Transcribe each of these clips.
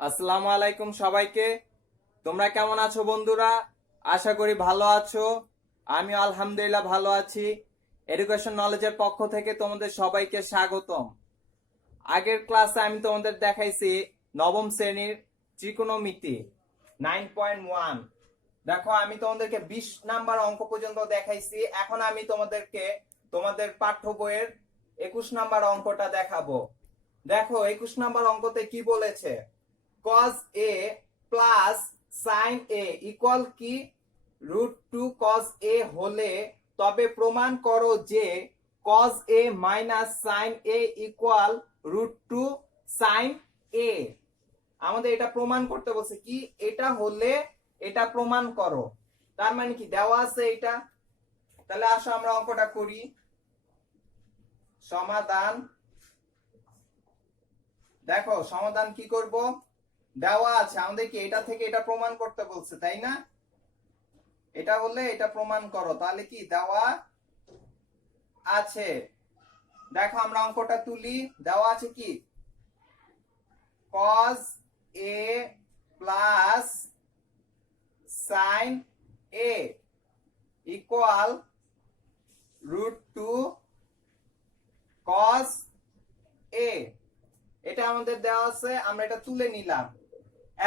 আসসালামু আলাইকুম সবাইকে। তোমরা কেমন আছো বন্ধুরা? আশা করি ভালো আছো। আমি আলহামদুলিল্লাহ ভালো আছি। এডুকেশন নলেজের পক্ষ থেকে তোমাদের সবাইকে স্বাগতম। আগের ক্লাসে আমি তোমাদের দেখাইছি নবম শ্রেণীর ত্রিকোণমিতি 9.1। দেখো, আমি তোমাদেরকে 20 নাম্বার অঙ্ক পর্যন্ত দেখাইছি। এখন আমি তোমাদেরকে তোমাদের পাঠ্য বইয়ের 21 নাম্বার অঙ্কটা দেখাবো। দেখো, 21 নাম্বার অঙ্কতে কি বলেছে? cos a plus sin a equal কি √2 cos a হলে তবে প্রমাণ করো যে cos a minus sin a equal √2 sin a। আমাদের এটা প্রমাণ করতে বলছে। কি এটা হলে এটা প্রমাণ করো, তার মানে কি দেওয়া আছে এটা। তাহলে আসো আমরা অঙ্কটা করি। সমাধান। দেখো সমাধান কি করব, দেওয়া আছে আমাদেরকে এটা থেকে এটা প্রমাণ করতে বলছে, তাই না? এটা হলে এটা প্রমাণ করো, তাহলে কি দেওয়া আছে। দেখো আমরা অঙ্কটা তুলি। দেওয়া আছে কি cos a plus sin a equal √2 cos a। এটা আমাদের দেওয়া আছে, আমরা এটা তুলে নিলাম।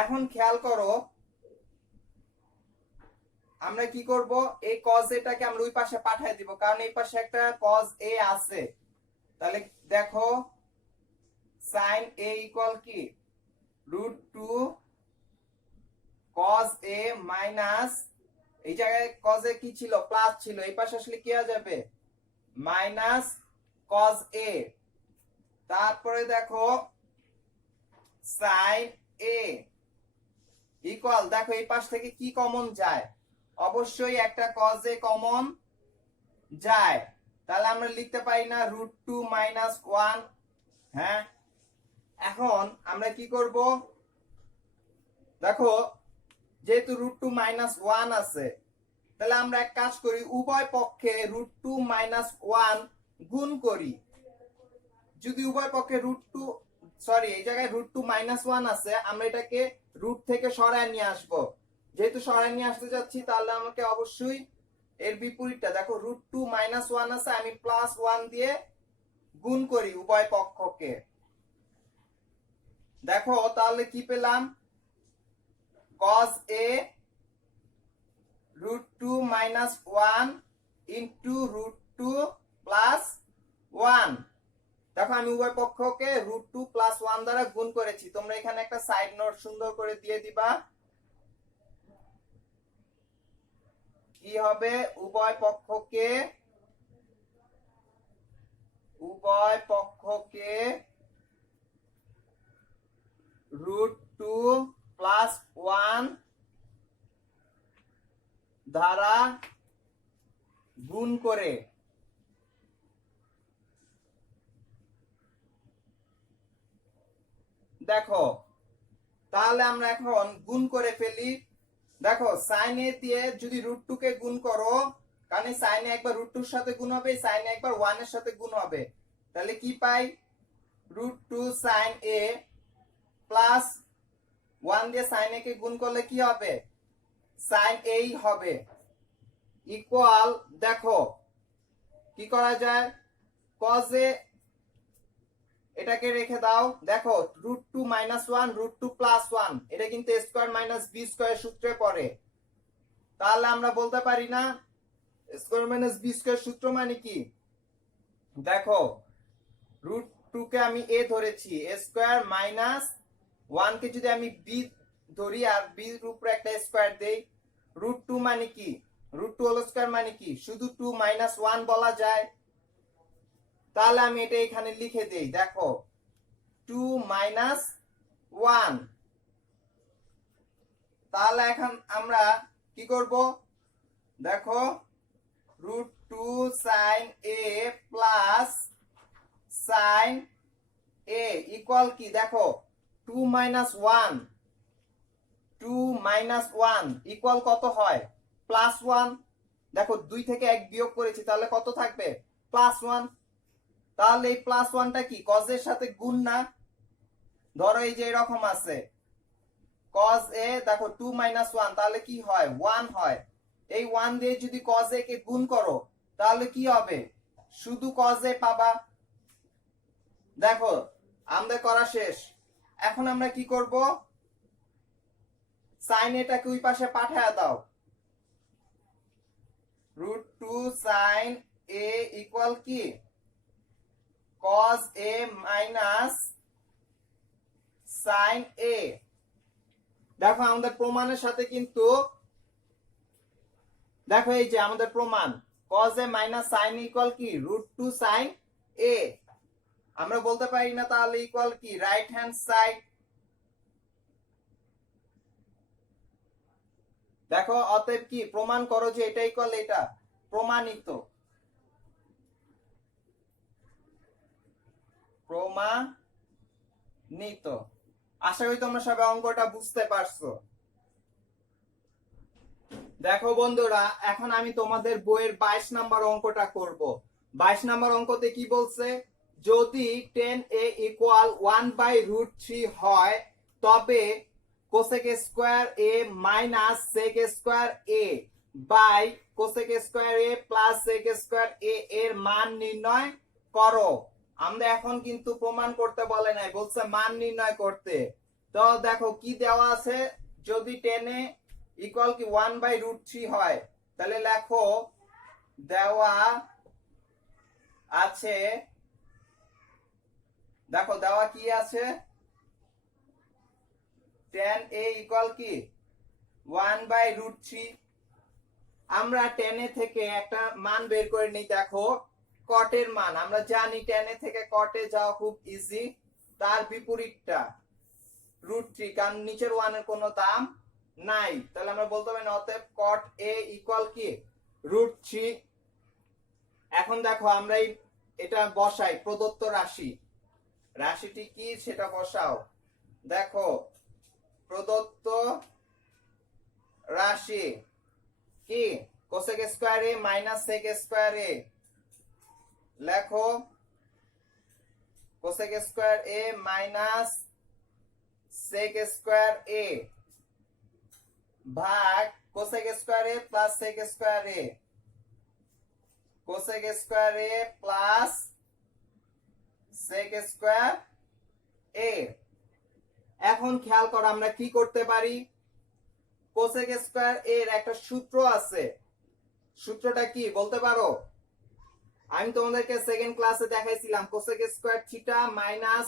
এখন খেয়াল করো আমরা কি করব, এই cos a টাকে আমরা ওই পাশে পাঠিয়ে দিব, কারণ এই পাশে একটা cos a আছে। তাহলে দেখো sin a ইকুয়াল কি √2 cos a মাইনাস, এই জায়গায় cos a কি ছিল, প্লাস ছিল, এই পাশে আসলে কি হয়ে যাবে মাইনাস cos a। তারপরে দেখো sin a ইকুয়াল, দেখো এই পাশ থেকে কি কমন যায়, অবশ্যই একটা cos a কমন যায়। তাহলে আমরা লিখতে পারি না √2 মাইনাস 1। হ্যাঁ, এখন আমরা কি করব, দেখো যেহেতু √2 মাইনাস 1 আছে, তাহলে আমরা এক কাজ করি, উভয় পক্ষে √2 মাইনাস 1 গুণ করি। যদি উভয় পক্ষে এই জায়গায় √2 মাইনাস 1 আছে, আমরা এটাকে রুট থেকে সরায় নিয়ে আসব। যেহেতু সরায় নিয়ে আসতে যাচ্ছি, তাহলে আমাকে অবশ্যই এর বিপরীতটা, দেখো √2 মাইনাস 1 আছে, আমি প্লাস 1 দিয়ে গুণ করি উভয় পক্ষকে। দেখো তাহলে কি পেলাম, cos a √2 minus 1 into √2 plus 1। দেখো আমি উভয় পক্ষকে √2 প্লাস 1 দ্বারা গুণ করেছি। তোমরা এখানে একটা সাইড নোট সুন্দর করে দিয়ে দিবা। কি হবে, উভয় পক্ষকে √2 প্লাস 1 দ্বারা গুণ করে। দেখো তাহলে আমরা এখন গুণ করে ফেলি। দেখো sin a দিয়ে যদি √2 কে গুণ করো, কারণ sin a একবার √2 এর সাথে গুণ হবে, sin a একবার 1 এর সাথে গুণ হবে, তাহলে কি পাই √2 sin a প্লাস 1 দিয়ে sin a কে গুণ করলে কি হবে sin a হবে ইকুয়াল। দেখো কি করা যায়, cos a এটাকে রেখে দাও। দেখো √2 মাইনাস 1 √2 প্লাস 1 এটা কিন্তু a square minus b square সূত্রে পড়ে। তাহলে আমরা বলতে পারি না স্কয়ার মাইনাস b স্কয়ার সূত্র মানে কি, দেখো √2 কে আমি a ধরেছি, a স্কয়ার মাইনাস 1 কে যদি আমি b ধরি আর b এর উপরে একটা স্কয়ার দেই, √2 মানে কি, √2 হোল স্কয়ার মানে কি, শুধু 2 মাইনাস 1 বলা যায়। তাহলে আমি এটা এখানে লিখে দেই। দেখো 2 মাইনাস 1। তাহলে এখন আমরা কি করব, দেখো √2 sin a plus sin a equal কি, দেখো 2 মাইনাস 1 ইকুয়াল কত হয় প্লাস 1। দেখো 2 থেকে 1 বিয়োগ করেছি, তাহলে কত থাকবে প্লাস 1। তাহলে এই প্লাস 1টা কি cos এর সাথে গুণ না? ধরো এই যে এরকম আছে, cos a দেখো 2 1 তাহলে কি হয় 1 হয়। এই 1 দিয়ে যদি cos a কে গুণ করো তাহলে কি হবে শুধু cos a পাবা। দেখো আমাদের করা শেষ। এখন আমরা কি করব sin a টাকে ওই পাশে পাঠায় দাও। √2 sin a ইকুয়াল কি cos a minus sin a। দেখো আমাদের প্রমাণের সাথে কিন্তু দেখো এই যে আমাদের প্রমাণ cos a minus sin a equal কি √2 sin a। আমরা বলতে পারি না তাহলে ইকুয়াল কি রাইট হ্যান্ড সাইড। দেখো অতএব কি প্রমাণ করো যে এটা ইকুয়াল এটা প্রমাণিত। প্রমাণিত। আশা করি তোমরা সবাই অঙ্কটা বুঝতে পারছো। দেখো বন্ধুরা এখন আমি তোমাদের বইয়ের 22 নম্বর অঙ্কটা করব। 22 নম্বর অঙ্কতে কি বলছে যদি 10a ইকুয়াল 1/√3 হয় তবে cosec square a minus sec square a by cosec square a plus sec square a এর মান নির্ণয় করো। আমরা এখন কিন্তু প্রমাণ করতে বলে নাই, বলছে মান নির্ণয় করতে। তো দেখো কি দেওয়া আছে যদি 10a ইকুয়াল কি 1/√3 হয় তাহলে লেখো দেওয়া আছে। দেখো দেওয়া কি আছে 10a ইকুয়াল কি 1/√3। আমরা 10a থেকে একটা মান বের করে নিই। দেখো cot এর মান আমরা জানি 10a থেকে cot এ যাওয়া খুব ইজি, তার বিপরীতটা √3 কারণ নিচের 1 এর কোনো দাম নাই। তাহলে আমরা বলতে পারি অতএব cot a ইকুয়াল কি √3। এখন দেখো আমরা এটা বসাই প্রদত্ত রাশি। রাশিটি কি সেটা বসাও। দেখো প্রদত্ত রাশি কি cosec square a minus sec square a। লেখো cosec square a minus sec square a ভাগ cosec square a plus sec square a। cosec square a plus sec square a। এখন খেয়াল করো আমরা কি করতে পারি cosec স্কয়ার a এর একটা সূত্র আছে। সূত্রটা কি বলতে পারো? আমি তোমাদেরকে সেকেন্ড ক্লাসে দেখাইছিলাম cosec square theta minus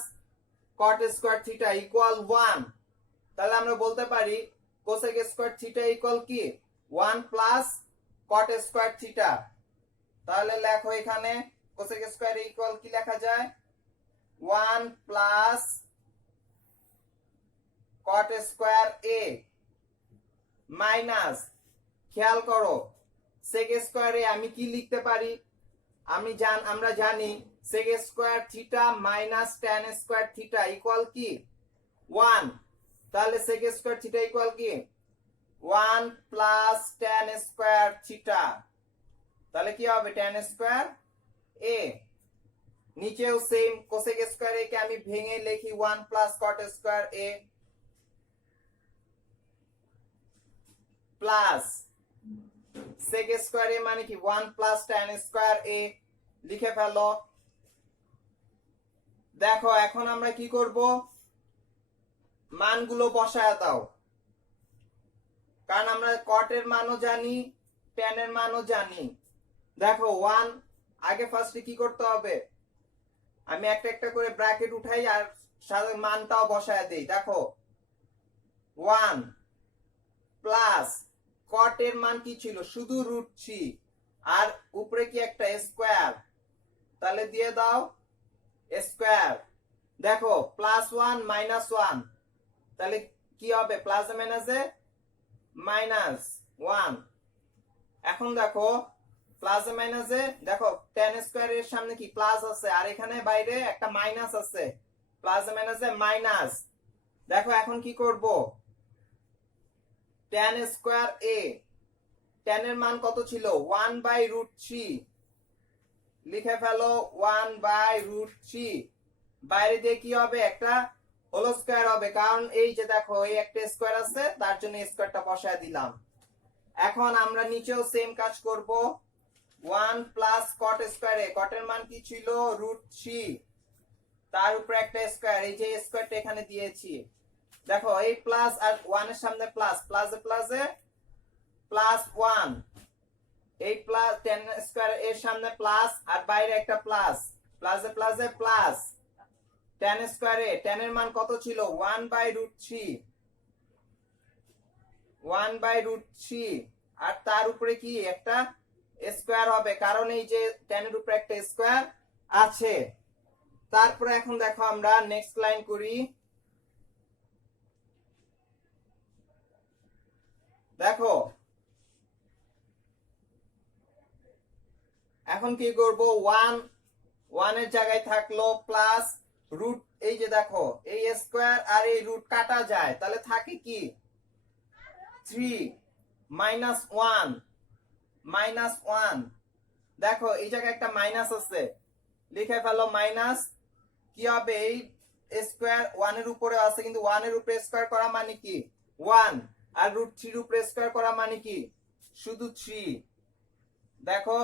cot square theta equal 1। তাহলে আমরা বলতে পারি cosec স্কয়ার থিটা ইকুয়াল কি 1 প্লাস cot স্কয়ার থিটা। তাহলে লেখো এখানে cosec স্কয়ার ইকুয়াল কি লেখা যায় 1 plus cot square a minus খেয়াল করো sec স্কয়ার a আমি কি লিখতে পারি আমরা জানি sec square theta minus tan square theta equal কি 1। তাহলে sec স্কয়ার থিটা ইকুয়াল কি 1 প্লাস tan স্কয়ার থিটা। তাহলে কি হবে tan স্কয়ার a। নিচেও সেম cosec স্কয়ার a কে আমি ভেঙে লিখি 1 plus cot square a plus sec square a মানে কি 1 প্লাস tan স্কয়ার a লিখে ফেলো। দেখো এখন আমরা কি করব মানগুলো বসায় দাও কারণ আমরা cot এর মানও জানি tan এর মানও জানি। দেখো 1 আগে ফার্স্টে কি করতে হবে আমি একটা একটা করে ব্র্যাকেট উঠাই আর সাথে মানটাও বসায় দেই। দেখো 1 প্লাস cot এর মান কি ছিল শুধু √3 আর উপরে কি একটা স্কয়ার তাহলে দিয়ে দাও স্কয়ার। দেখো +1 -1 তাহলে কি হবে প্লাস মাইনাসে -1। এখন দেখো প্লাস মাইনাসে দেখো tan স্কয়ার এর সামনে কি প্লাস আছে আর এখানে বাইরে একটা মাইনাস আছে প্লাস মাইনাসে মাইনাস। দেখো এখন কি করব tan স্কয়ার a tan এর মান কত ছিল 1/√3 লিখে ফেলো 1/√3 বাইরে দিয়ে কি হবে একটা হোল স্কয়ার হবে, কারণ এই যে দেখো এই একটা স্কয়ার আছে, তার জন্য স্কয়ারটা বসায় দিলাম। এখন আমরা নিচেও সেম কাজ করব। 1 প্লাস কট স্কয়ারে, কটের মান কি ছিল √3, তার উপরে একটা স্কয়ার, এই যে স্কয়ারটা এখানে দিয়েছি। দেখো এই প্লাস আর 1 এর সামনে প্লাস, প্লাসে প্লাসে প্লাস 1, এই প্লাস 10 স্কয়ার এর সামনে প্লাস আর বাইরে একটা প্লাস, প্লাসে প্লাসে প্লাস 10 স্কয়ারে 10 এর মান কত ছিল 1/√3, 1/√3, আর তার উপরে কি একটা স্কয়ার হবে, কারণ এই যে 10 এর উপরে একটা স্কয়ার আছে। তারপরে এখন দেখো আমরা নেক্সট লাইন করি। দেখো এখন কি করব, 1 এর জায়গায় থাকলো প্লাস রুট, এই যে দেখো এই স্কয়ার আর এই রুট কাটা যায়, তাহলে থাকে কি 3 -1, দেখো এই জায়গায় একটা মাইনাস আছে, লিখে ফেলো মাইনাস, কি হবে এই স্কয়ার 1 এর উপরে আছে, কিন্তু 1 এর উপরে স্কয়ার করা মানে কি 1, আর √3 এর উপরে স্কয়ার করা মানে কি শুধু 3। দেখো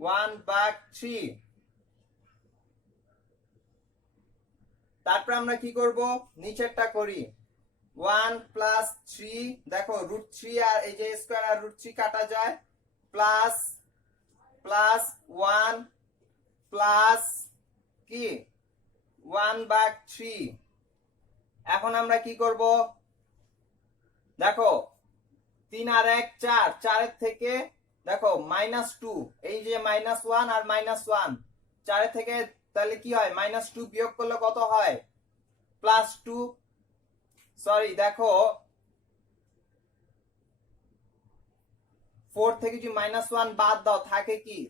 1/3। তারপর আমরা কি করব, নিচেরটা করি। 1 প্লাস 3, দেখো √3 আর এই যে স্কয়ার আর √3 কাটা যায়, প্লাস প্লাস 1 প্লাস কি 1/3। এখন আমরা কি করব, দেখো 3 আর 1 4, 4 এর থেকে দেখো -2, এই যে -1 আর -1, 4 এর থেকে তাহলে কি হয় -2 বিয়োগ করলে কত হয় +2, সরি দেখো 4 থেকে যদি -1 বাদ দাও থাকে কি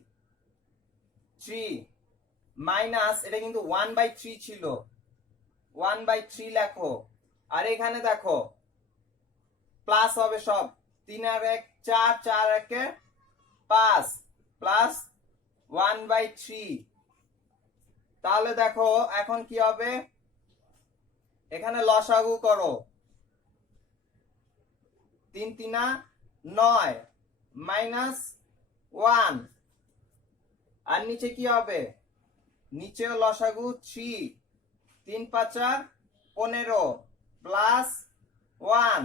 3, মাইনাস এটা কিন্তু 1/3 ছিল, 1/3 লেখো, আর এখানে দেখো প্লাস হবে সব, 3 আর 1 4, 4 আর 1 5, প্লাস 1/3। তাহলে দেখো এখন কি হবে, এখানে লসাগু করো, 3 3 9 -1, আর নিচে কি হবে, নিচেও লসাগু 3, 3 5 15 প্লাস 1।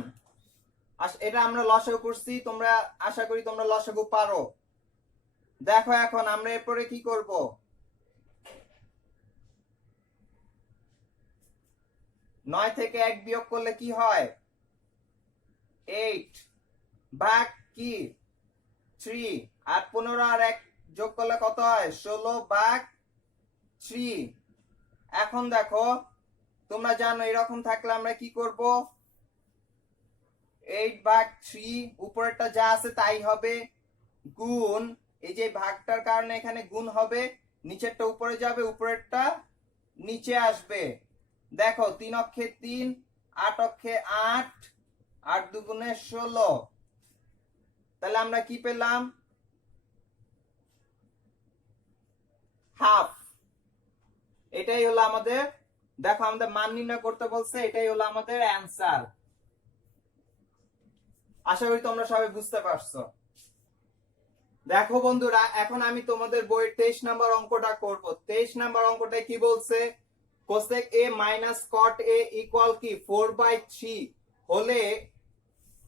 এটা আমরা লসাগু করছি, তোমরা আশা করি তোমরা লসাগু পারো। দেখো এখন আমরা এরপরে কি করব, 9 থেকে 1 বিয়োগ করলে কি হয় 8, ভাগ কি 3, আর 15 আর 1 যোগ করলে কত হয় 16/3। এখন দেখো তোমরা জানো এরকম থাকলে আমরা কি করব, 8/3 উপরেরটা যা আছে তাই হবে, গুণ এই যে ভাগটার কারণে এখানে গুণ হবে, নিচেরটা উপরে যাবে, উপরেরটা নিচে আসবে। দেখো 3 অক্ষে 3, 8 অক্ষে 8, 8 দুগুণে 16, তাহলে আমরা কি পেলাম হাফ। এটাই হলো আমাদের, দেখো আমাদের মান নির্ণয় করতে বলছে, এটাই হলো আমাদের অ্যান্সার। আশা করি তোমরা সবাই বুঝতে পারছো। দেখো বন্ধুরা এখন আমি তোমাদের বইয়ের 23 নাম্বার অঙ্কটা করব। 23 নাম্বার অঙ্কটা কি বলছে, cosec a minus cot a equal কি 4/3 হলে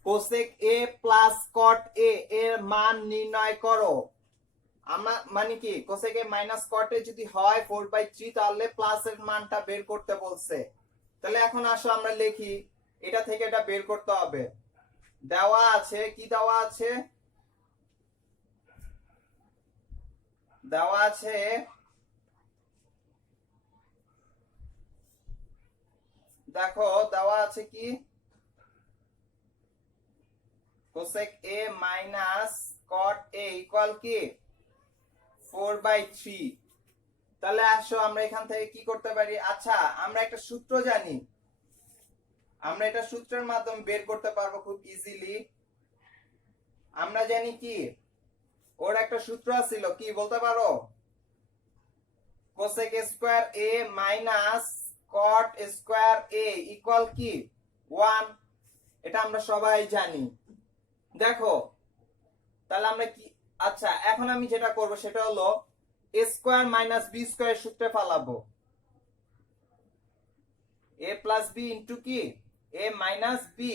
cosec a plus cot a এর মান নির্ণয় করো। আমরা মানে কি cosec a minus cot a যদি হয় 4/3, তাহলে প্লাস এর মানটা বের করতে বলছে। তাহলে এখন আসো আমরা লিখি, এটা থেকে এটা বের করতে হবে। দেওয়া আছে কি, দেওয়া আছে, দেওয়া আছে দেখো দেওয়া আছে কি cosec a minus cot a equal কি 4/3। তাহলে আসো আমরা এখান থেকে কি করতে পারি, আচ্ছা আমরা একটা সূত্র জানি, আমরা এটা সূত্রের মাধ্যমে বের করতে পারবো খুব ইজিলি। আমরা জানি কি ওর একটা সূত্র ছিল, কি বলতে পারো? কোসেক স্কয়ার এ মাইনাস কট স্কয়ার এ ইকুয়াল কি 1। এটা আমরা সবাই জানি। দেখো তাহলে আমরা কি, আচ্ছা এখন আমি যেটা করব সেটা হলো a square minus B square সূত্রে ফালাবো। a প্লাস বি ইন্টু কি a মাইনাস বি।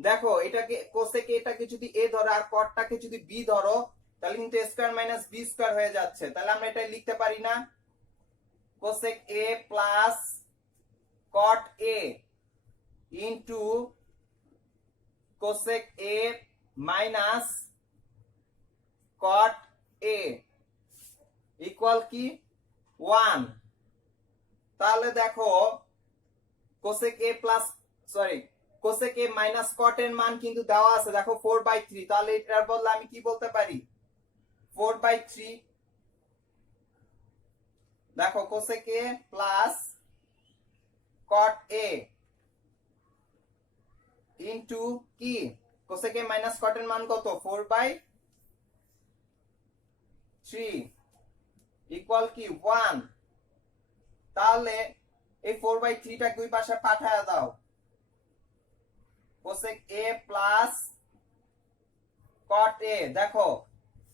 দেখো এটাকে কোসেক এটাকে যদি a ধরো আর কটটাকে যদি b ধরো তাহলে কিন্তু a square minus B square হয়ে যাচ্ছে। তাহলে আমরা এটা লিখতে পারি না, cosec a plus cot a into cosec a minus cot a equal কি 1। তাহলে দেখো cosec a plus cosec a minus cot এর মান কিন্তু দেওয়া আছে, দেখো 4/3। তাহলে এটার বদলে আমি কি বলতে পারি 4/3। দেখো cosec a plus cot a into কি কোসেক a মাইনাস কট এর মান কত 4/3 ইকুয়াল কি 1। তাহলে এই 4/3 টা দুই পাশে পাঠায় দাও, cosec a plus cot a। দেখো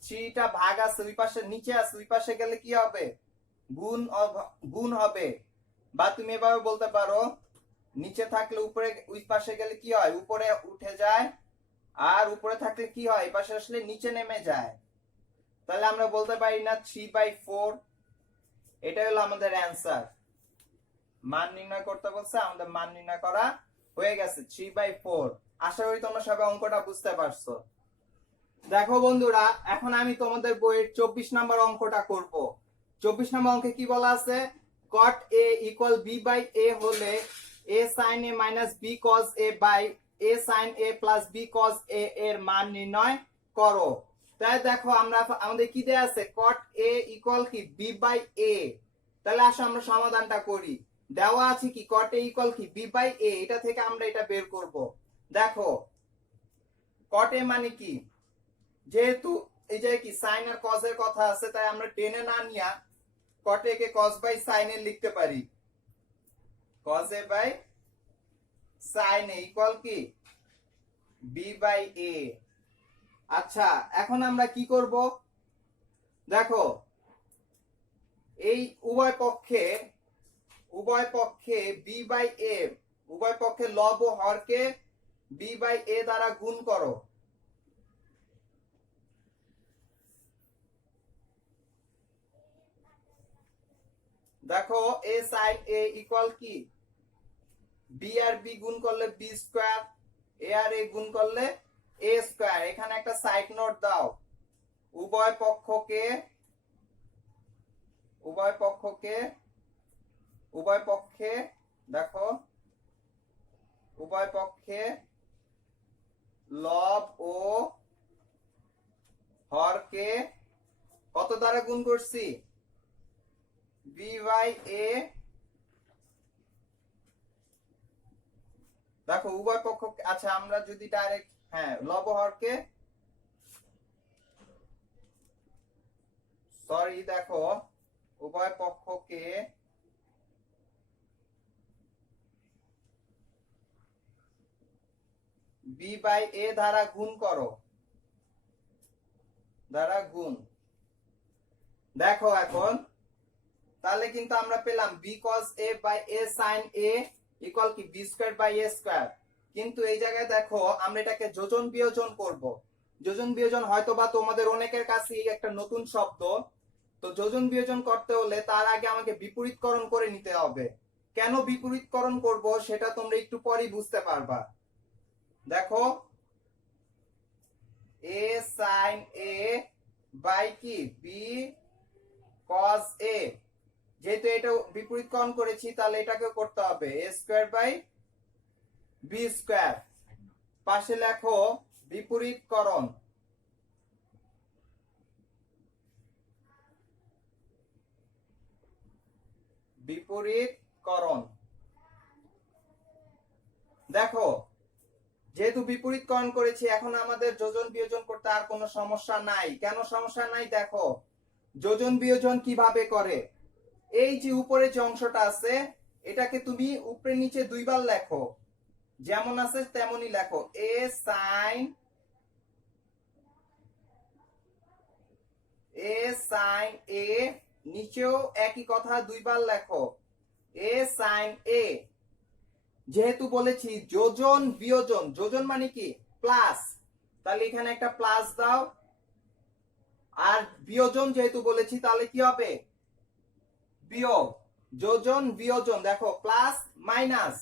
3 টা ভাগ আছে ওই পাশে, নিচে আছে, ওই পাশে গেলে কি হবে গুণ হবে। বা তুমি এভাবে বলতে পারো নিচে থাকলে উপরে, ওই পাশে গেলে কি হয় উপরে উঠে যায়, আর উপরে থাকলে কি হয় এই পাশে আসলে নিচে নেমে যায়। তাহলে আমরা বলতে পারি না 3/4। এটাই হলো আমাদের অ্যান্সার। মান নির্ণয় করতে বলছে, আমাদের মান নির্ণয় করা হয়ে গেছে 3/4। আশা করি তোমরা সবাই অঙ্কটা বুঝতে পারছো। দেখো বন্ধুরা এখন আমি তোমাদের বইয়ের 24 নম্বর অঙ্কটা করব। 24 নম্বর অঙ্কে কি বলা আছে, cot a equal b by a হলে a sin a minus b cos a by a sin a plus b cos a এর মান নির্ণয় করো। তাই দেখো আমরা আমাদের কি দেয়া আছে cot a ইকুয়াল কি b বাই a। তাহলে আসো আমরা সমাধানটা করি। দেওয়া আছে কি cot a ইকুয়াল কি b বাই a, এটা থেকে আমরা এটা বের করব। দেখো cot a মানে কি, যেহেতু এই যে কি sin আর cos এর কথা আছে তাই আমরা টেনে না নিয়া cot a কে cos বাই sin এ লিখতে পারি। cos a by sin a equal কি b বাই a। আচ্ছা এখন আমরা কি করব, দেখো এই উভয় পক্ষে b বাই a, উভয় পক্ষে লব ও হরকে b বাই a দ্বারা গুণ করো। দেখো a sin a ইকুয়াল কি b আর b গুণ করলে b স্কয়ার, a আর a গুণ করলে a স্কয়ার। এখানে একটা সাইড নোট দাও, উভয় পক্ষকে দেখো উভয় পক্ষে লব ও হরকে কত দ্বারা গুণ করছি b বাই a। দেখো উভয় পক্ষ, আচ্ছা আমরা যদি ডাইরেক্ট লব হরকে দেখো উভয় পক্ষকে b বাই a দ্বারা গুণ করো, দ্বারা গুণ। দেখো এখন তাহলে কিন্তু আমরা পেলাম b cos a by a sin a equal কি b square by a square. কিন্তু এই জায়গায় দেখো আমরা এটাকে যোজন বিয়োজন করব। যোজন বিয়োজন হয়তো বা তোমাদের অনেকের কাছেই একটা নতুন শব্দ। তো যোজন বিয়োজন করতে হলে তার আগে আমাকে বিপরীতকরণ করে নিতে হবে। কেন বিপরীতকরণ করব সেটা তোমরা একটু পরেই বুঝতে পারবা। দেখো a sin a বাই কি b cos a, যেহেতু এটা বিপরীতকরণ করেছি তাহলে এটাকে করতে হবে a square by b square. পাশে লেখো বিপরীতকরণ। বিপরীতকরণ দেখো যেহেতু বিপরীতকরণ করেছি এখন আমাদের যোজন বিয়োজন করতে আর কোনো সমস্যা নাই। কেন সমস্যা নাই? দেখো যোজন বিয়োজন কিভাবে করে। এই যে উপরে যে অংশটা আছে এটাকে তুমি উপরে নিচে দুইবার লেখো, যেমন আছে তেমনই লেখো। এ সাইন এ, নিচেও একই কথা দুইবার লেখো, এ সাইন এ। যেহেতু বলেছি যোজন বিয়োজন, যোজন মানে কি প্লাস, তাহলে এখানে একটা প্লাস দাও। আর বিয়োজন যেহেতু বলেছি তাহলে কি হবে বিয়োগ। যোজন বিয়োজন, দেখো প্লাস মাইনাস।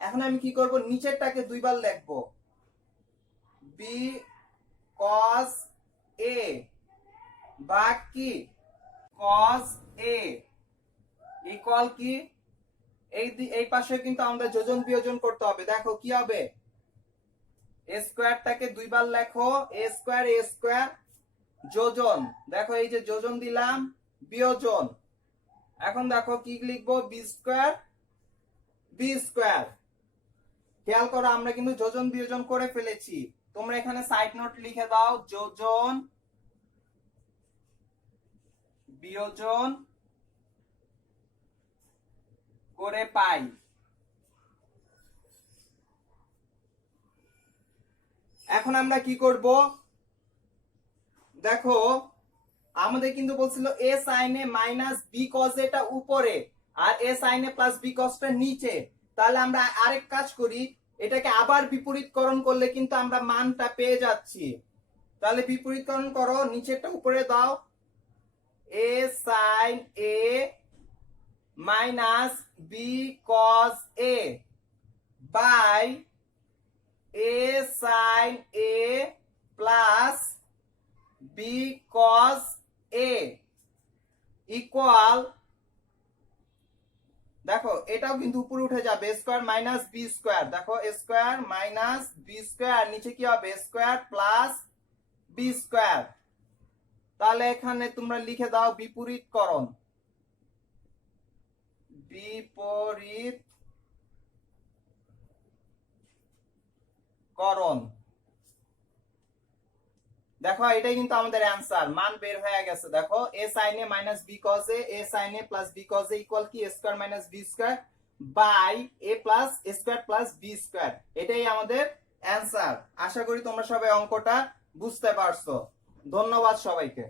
এখন আমি কি করব, নিচেরটাকে দুইবার লিখবো, বি কস এ বা কি কস এ ইকুয়াল কি, এই পাশে কিন্তু আমাদের যোজন বিয়োজন করতে হবে। দেখো কি হবে, এ স্কয়ারটাকে দুইবার লেখো, এ স্কয়ার যোজন, দেখো এই যে যোজন দিলাম বিয়োজন। এখন দেখো কি লিখবো, বি স্কয়ার। খেয়াল করো আমরা কিন্তু যোজন বিয়োজন করে ফেলেছি। তোমরা এখানে সাইড নোট লিখে দাও, যোজন বিয়োজন করে পাই। এখন আমরা কি করব, দেখো আমাদের কিন্তু বলছিল এ সাইনে মাইনাস বি কস এটা উপরে আর এ সাইনে প্লাস বি কসটা নিচে। তাহলে আমরা আরেক কাজ করি, এটাকে আবার বিপরীতকরণ করলে কিন্তু আমরা মানটা পেয়ে যাচ্ছি। তাহলে বিপরীতকরণ করো, নিচেরটা উপরে দাও, A sine A minus B cos A by A sine A plus B cos A equal, দেখো এটাও কিন্তু উপরে উঠে যাবে, স্কয়ার মাইনাস বি স্কয়ার। দেখো স্কয়ার মাইনাস বি স্কয়ার, নিচে কি হবে স্কয়ার প্লাস বি স্কয়ার। তাহলে এখানে তোমরা লিখে দাও বিপরীতকরণ, বিপরীতকরণ। দেখো এটাই কিন্তু আমাদের অ্যান্সার, মান বের হয়ে গেছে। দেখো a sine A minus B cos a sine A plus B cos A equal কি square minus B square by a plus square plus b square. এটাই আমাদের অ্যান্সার। আশা করি তোমরা সবাই অঙ্কটা বুঝতে পারছো। ধন্যবাদ সবাইকে।